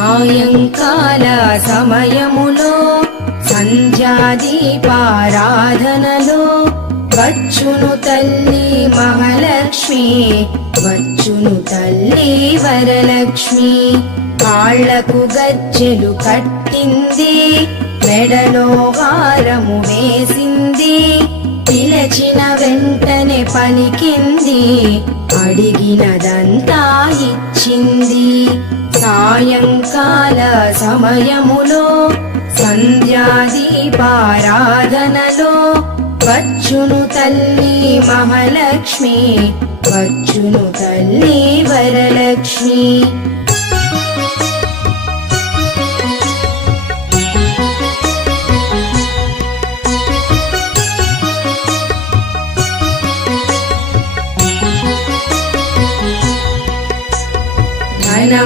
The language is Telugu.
సాయంకాల సమయములో సంధ్యాదీపారాధనలో వచ్చును తల్లి మహాలక్ష్మి, వచ్చును తల్లి వరలక్ష్మి. కాళ్లకు గజ్జెలు కట్టింది, మెడలో హారము వేసింది, పిలచిన వెంటనే పలికింది, అడిగినదంతా ఇచ్చింది. సాయంకాల సమయములో సంధ్యాదీపారాధనలో వచ్చును తల్లి మహాలక్ష్మి, వచ్చును తల్లి వరలక్ష్మి.